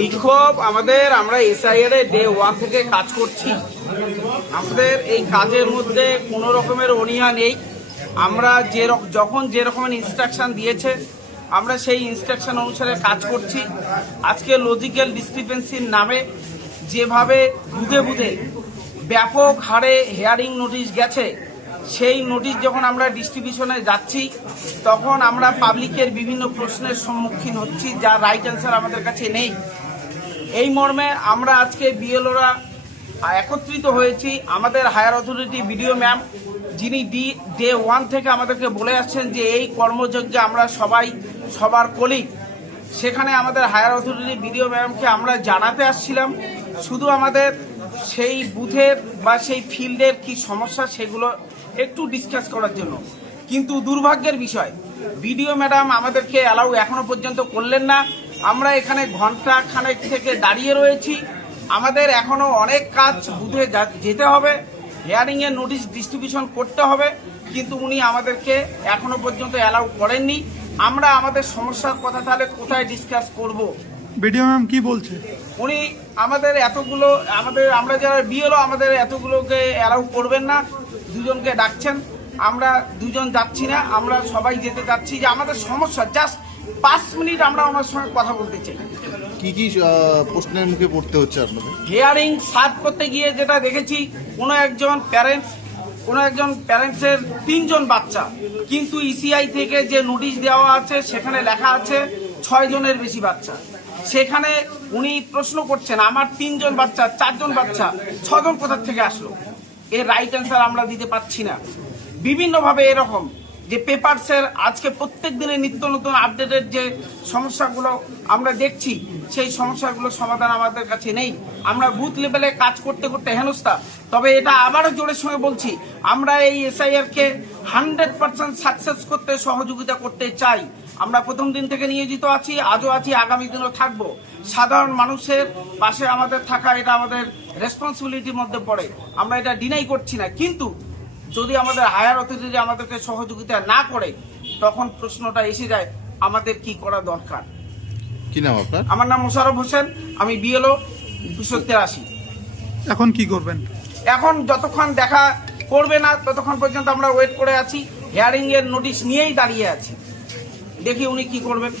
বিক্ষোভ আমাদের, আমরা এসআইআর ডে 1 থেকে কাজ করছি। আমাদের এই কাজের মধ্যে কোনো রকমের অনীহা নেই। আমরা যখন যে রকমের ইনস্ট্রাকশন দিয়েছে আমরা সেই ইনস্ট্রাকশন অনুসারে কাজ করছি। আজকে লজিক্যাল ডিসক্রিপেন্সির নামে যেভাবে বুধে বুধে ব্যাপক হারে হিয়ারিং নোটিশ গেছে, সেই নোটিশ যখন আমরা ডিস্ট্রিবিউশনে যাচ্ছি তখন আমরা পাবলিকের বিভিন্ন প্রশ্নের সম্মুখীন হচ্ছি, যার রাইট অ্যান্সার আমাদের কাছে নেই। এই মর্মে আমরা আজকে বিএলওরা একত্রিত হয়েছি। আমাদের হায়ার অথরিটি বিডিও ম্যাম, যিনি ডে 1 থেকে আমাদেরকে বলে আসছেন যে এই কর্মযজ্ঞে আমরা সবাই সবার কলিগ, সেখানে আমাদের হায়ার অথরিটি বিডিও ম্যামকে আমরা জানাতে আসছিলাম শুধু আমাদের সেই বুথের বা সেই ফিল্ডের কি সমস্যা সেগুলো একটু ডিসকাস করার জন্য। কিন্তু দুর্ভাগ্যের বিষয়, বিডিও ম্যাডাম আমাদেরকে অ্যালাউ এখনো পর্যন্ত করলেন না। আমরা এখানে ঘন্টা খানেক থেকে দাঁড়িয়ে রয়েছি। আমাদের এখনো অনেক কাজ বুথে যেতে হবে, হিয়ারিং এর নোটিশ ডিস্ট্রিবিউশন করতে হবে, কিন্তু উনি আমাদেরকে এখনো পর্যন্ত অ্যালাউ করেননি। আমরা আমাদের সমস্যার কথা তাহলে কোথায় ডিসকাস করব? বিডিও ম্যাম কি বলছে? উনি আমরা যারা বিএলও আমাদের এতগুলোকে অ্যালাউ করবেন না, দুজনকে ডাকছেন। আমরা দুজন যাচ্ছি না, আমরা সবাই যেতে চাচ্ছি। যে আমাদের সমস্যা জাস্ট 5 মিনিট আমরা ওনার সঙ্গে কথা বলতে চাই। কি কি প্রশ্নের মুখে পড়তে হচ্ছে আপনাদের? হিয়ারিং সার্ভ করতে গিয়ে যেটা দেখেছি, কোনো একজন প্যারেন্টসের 3 জন বাচ্চা, কিন্তু ইসিআই থেকে যে নোটিশ দেওয়া আছে সেখানে লেখা আছে 6 জনের বেশি বাচ্চা। সেখানে উনি প্রশ্ন করছেন আমার 3 জন বাচ্চা, 4 জন বাচ্চা, 6 জন কোথা থেকে আসলো? এর রাইট অ্যান্সার আমরা দিতে পারছি না। বিভিন্নভাবে এরকম যে পেপারসের আজকে প্রত্যেক দিনে নিত্য নতুন আপডেটের যে সমস্যাগুলো আমরা দেখছি, সেই সমস্যাগুলোর সমাধান আমাদের কাছে নেই। আমরা বুথ লেভেলে কাজ করতে করতে হেনস্থা। তবে এটা আবারও জোরের সঙ্গে বলছি, আমরা এই এসআইআরকে 100% সাকসেস করতে সহযোগিতা করতে চাই। আমরা প্রথম দিন থেকে নিয়োজিত আছি, আজও আছি, আগামী দিনও থাকবো। সাধারণ মানুষের পাশে আমাদের থাকা এটা আমাদের রেসপন্সিবিলিটির মধ্যে পড়ে, আমরা এটা ডিনাই করছি না। কিন্তু যদি আমাদের হায়ার অথরিটি আমাদেরকে সহযোগিতা না করে, তখন প্রশ্নটা এসে যায় আমাদের কি করা দরকার। কি নাম আপনার? আমার নাম মোশাররফ হোসেন, আমি বিএলও 283। এখন কি করবেন? এখন যতক্ষণ দেখা করবে না ততক্ষণ পর্যন্ত আমরা ওয়েট করে আছি। হিয়ারিং এর নোটিশ নিয়েই দাঁড়িয়ে আছি, দেখি উনি কি করবেন।